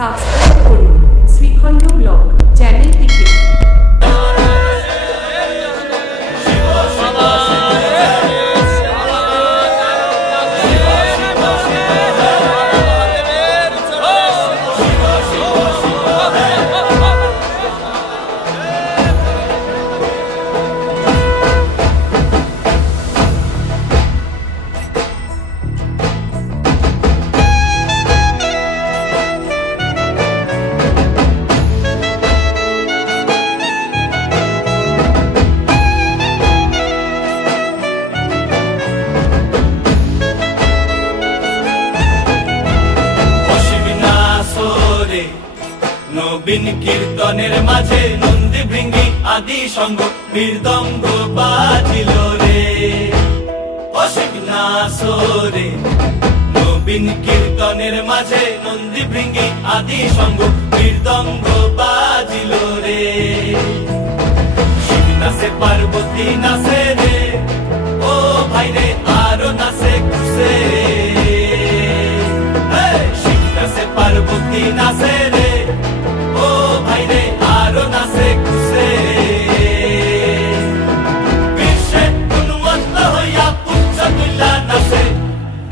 Subscribe করুন Shrikhand blog চ্যানেলটিকে। নবীন কীর্তনের মাঝে নন্দী ভৃঙ্গি আদি সঙ্গ মৃদঙ্গ বাজিল রে অসীম নাসরে। নবীন কীর্তনের মাঝে নন্দী ভৃঙ্গি আদি সঙ্গ মৃদঙ্গ বাজিল রে। শিব নাচে পার্বতী নাচে রে, ও ভাই রে আরো নাচে খুশে। শিব নাচে পার্বতী নাচে রে, ও ভাই রে আরো নাচে খুশে। বিশ্বে উন্মত্ত হইয়া পুচ্ছ তুল্লা নাচে,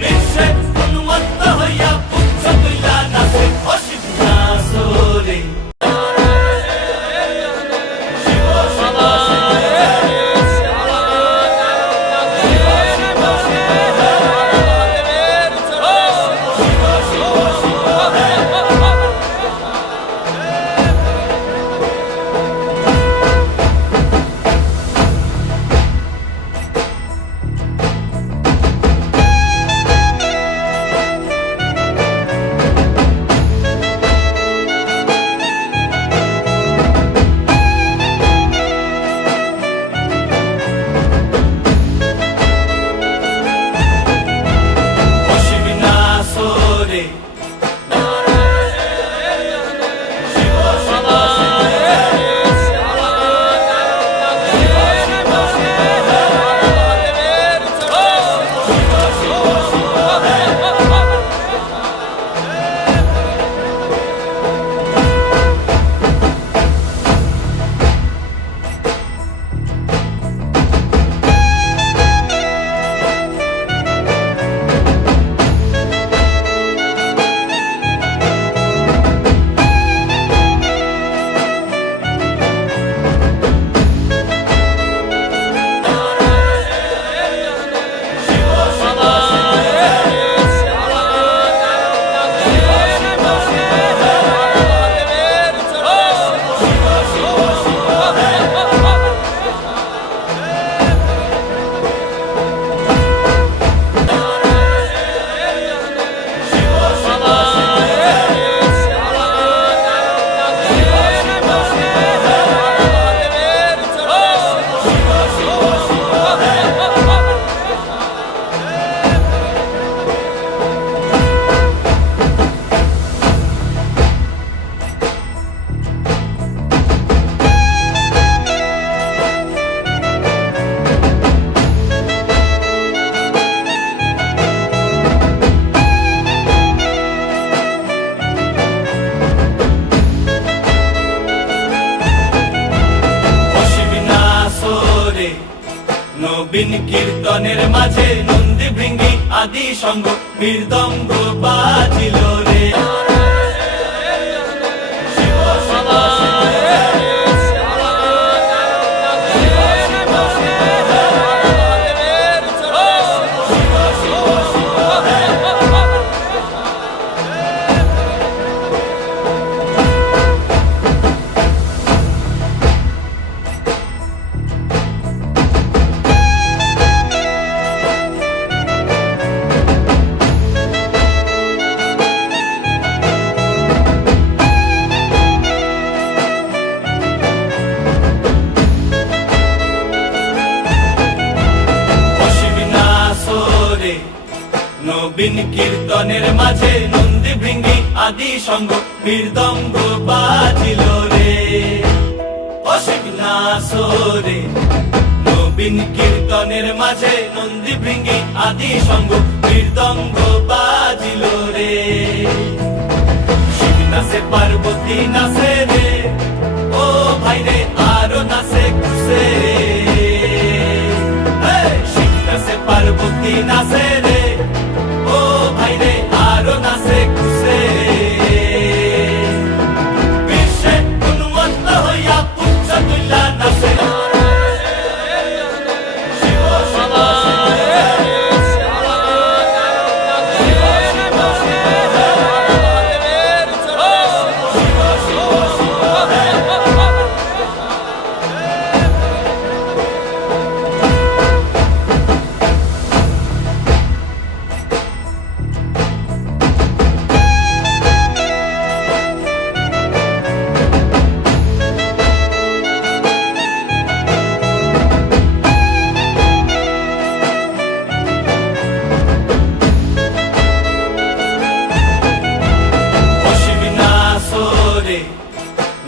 বিশ্বে উন্মত্ত হইয়া পুচ্ছ তুল্লা নাচে অসীম নাচরে। নবীন কীর্তনের মাঝে নন্দী ভৃঙ্গি আদি সঙ্গ মৃদঙ্গ বাজিল রে। নবীন কীর্তনের মাঝে নন্দী ভৃঙ্গি আদি সঙ্গ মৃদঙ্গ বাজিল রে অসীম নাচরে। নবীন কীর্তনের মাঝে নন্দী ভৃঙ্গি আদি সঙ্গ মৃদঙ্গ বাজিল রে। শিব নাচে পার্বতী নাচে রে, ও ভাই রে আরো নাচে কুসে। শিব নাচে পার্বতী নাচে রে, ও ভাই রে আরো নাচে কুসে। বিশ্বে উন্মত্ত হইয়া পুচ্ছ তুল্লা নাচে।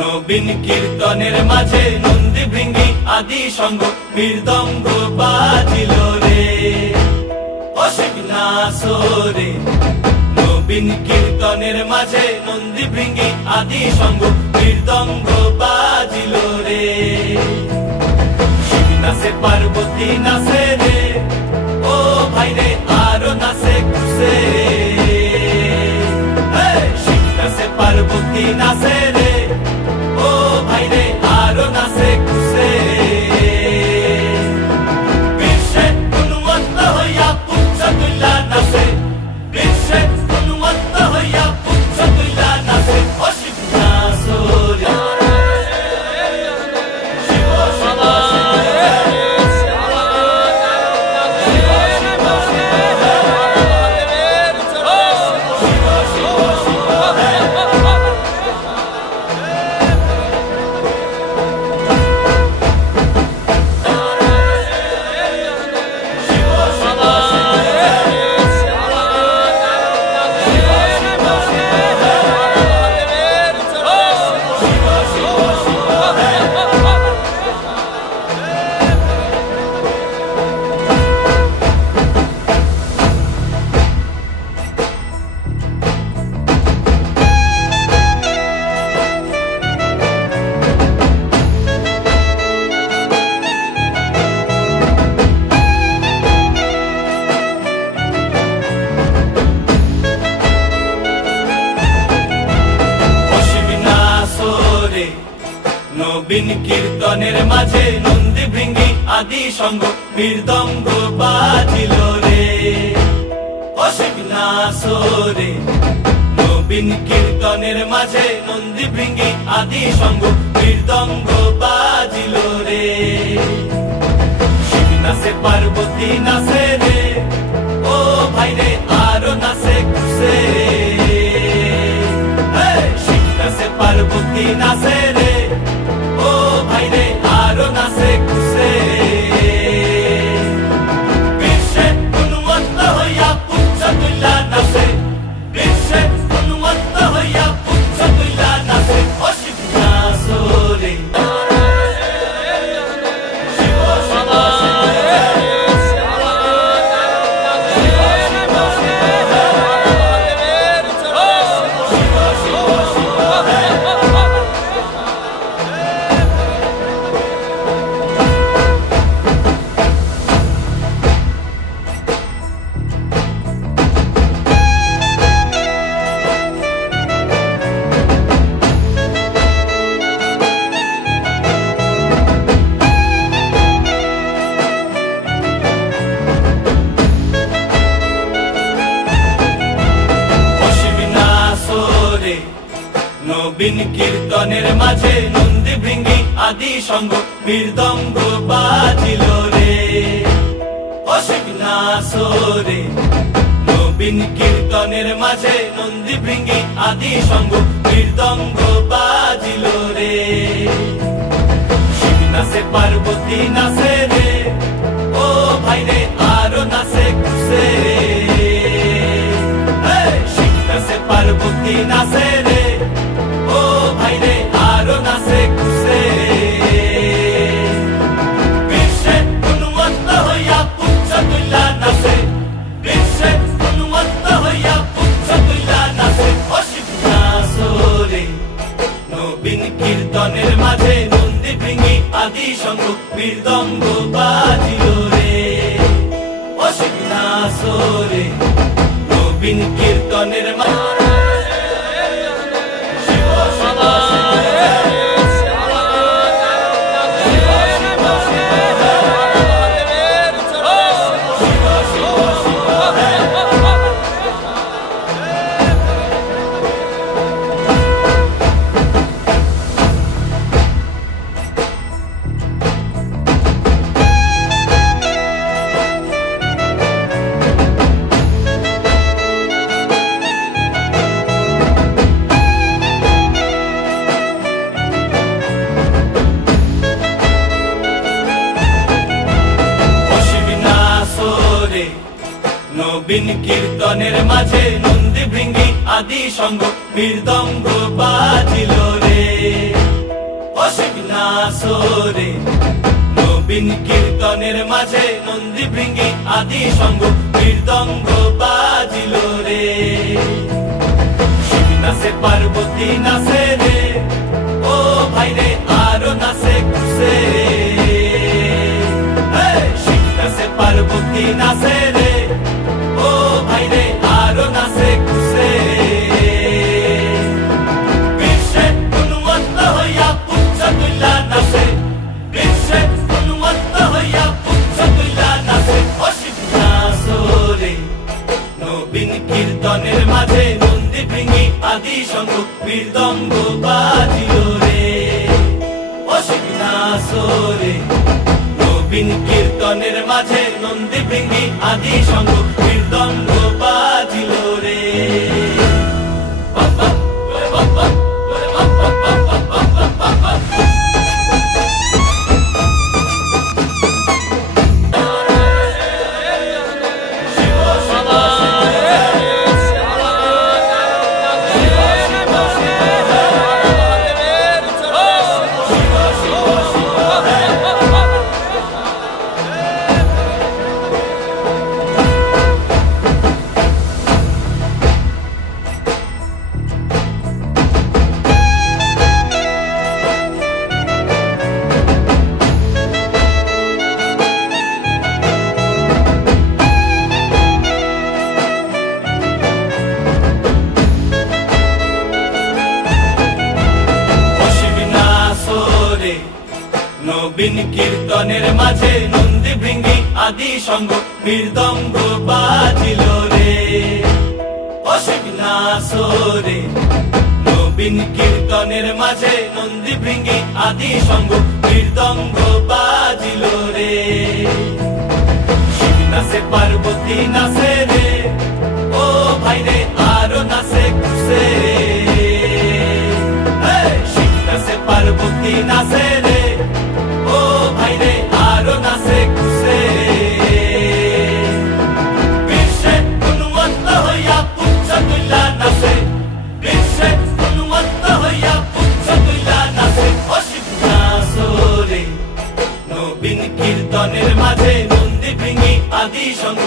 নবীন কীর্তনের মাঝে নন্দী ভৃঙ্গি আদি সঙ্গ মৃদঙ্গ বাজিল রে, অসীম নাচরে। নবীন কীর্তনের মাঝে নন্দী ভৃঙ্গি আদি সঙ্গ মৃদঙ্গ বাজিল রে। শিব নাচে পার্বতী নাচে রে, ও ভাই রে আরো নাচে কুসে। শিব নাচে পার্বতী নাচে রে, ও ভাই রে আরো নাচে কুসে। বিশ্বে উন্মত্ত হইয়া পুচ্ছ তুল্লা নাচে, বিশ্বে উন্মত্ত হইয়া পুচ্ছ তুল্লা নাচে। অসীম নাচরে নবীন কীর্তনের মাঝে নন্দী ভৃঙ্গি আদি সঙ্গ মৃদঙ্গ বাজিল রে, অসীম নাচরে। নবীন কীর্তনের মাঝে নন্দী ভৃঙ্গি আদি সঙ্গ মৃদঙ্গ বাজিল রে। শিব নাচে পার্বতী নাচে রে, ও ভাই রে আরো নাচে কুসে। শিব নাচে পার্বতী নাচে রে, ও ভাই রে আরো নাচে কুসে। বিশ্বে উন্মত্ত হইয়া পুচ্ছ তুল্লা নাচে, বিশ্বে উন্মত্ত হইয়া পুচ্ছ তুল্লা নাচে। অসীম নাচরে নবীন কীর্তনের মাঝে নন্দী ভৃঙ্গি আদি সঙ্গ মৃদঙ্গ বাজিল রে, অসীম নাচরে। নবীন কীর্তনের মাঝে নন্দী ভৃঙ্গি আদি সঙ্গ মৃদঙ্গ বাজিল রে। শিব নাচে পার্বতী নাচে রে, ও ভাই রে আরো নাচে কুসে। শিব নাচে পার্বতী নাচে রে, ও ভাই রে আরো নাচে কুসে। বিশ্বে উন্মত্ত হইয়া পুচ্ছ তুল্লা নাচে, বিশ্বে উন্মত্ত হইয়া পুচ্ছ তুল্লা নাচে। অসীম নাচরে মৃদঙ্গ বাজিল রে অসীম নাসরে নবীন কীর্তনের নবীন কীর্তনের মাঝে নন্দী ভৃঙ্গি আদি সঙ্গ মৃদঙ্গ বাজিল রে অসীম নাসরে নবীন কীর্তনের মাঝে নন্দী ভৃঙ্গি আদি সঙ্গ মৃদঙ্গ বাজিল রে শিব নাচে পার্বতী নাচে রে ও ভাই রে আরো নাচে খুশে শিব নাচে পার্বতী নাচে রে ও ভাই রে আরো নাচে খুশে বিশ্বে উন্মত্ত হইয়া পুচ্ছ তুইলা নাচে বিশ্বে উন্মত্ত হইয়া পুচ্ছ তুইলা নাচে অসীম নাসরে নবীন কীর্তনের মাঝে নন্দী ভৃঙ্গি আদি সঙ্গ মৃদঙ্গ বাজিল রে অসীম নাসরে নবীন কীর্তনের মাঝে নন্দী ভৃঙ্গি আদি সঙ্গ মৃদঙ্গ বাজিল রে নবীন কীর্তনের মাঝে নন্দী ভৃঙ্গি আদি সঙ্গ মৃদঙ্গ বাজিল রে অসীম নাসরে নবীন কীর্তনের মাঝে নন্দী ভৃঙ্গি আদি সঙ্গ মৃদঙ্গ বাজিল রে শিব নাচে পার্বতী নাচে রে ও ভাই রে আরো নাচে খুশে শিব নাচে পার্বতী নাচে রে ও ভাই রে আরো নাচে খুশে বিশ্বে উন্মত্ত হইয়া পুচ্ছ তুইলা নাচে বিশ্বে উন্মত্ত হইয়া পুচ্ছ তুইলা নাচে অসীম নাসরে নবীন কীর্তনের মাঝে নন্দী ভৃঙ্গি আদি সঙ্গ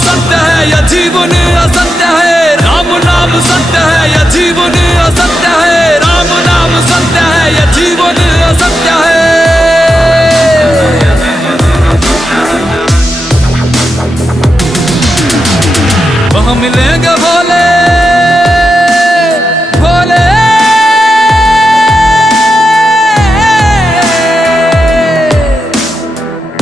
सत्य है या जीवन असत्य है राम नाम सत्य है या जीवन असत्य है राम नाम सत्य है या जीवन असत्य है वह मिलेंगे भोले भोले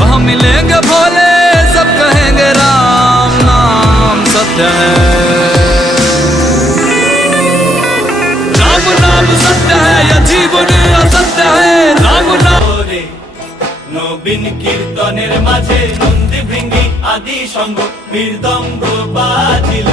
वह मिलेंगे भोले सब कहेंगे राम नाम सत्य है राम नाम सत्य है या जीवन असत्य है राम नाम নবীন কীর্তনের মাঝে নন্দী ভৃঙ্গি আদি সঙ্গ মৃদঙ্গ বাজিল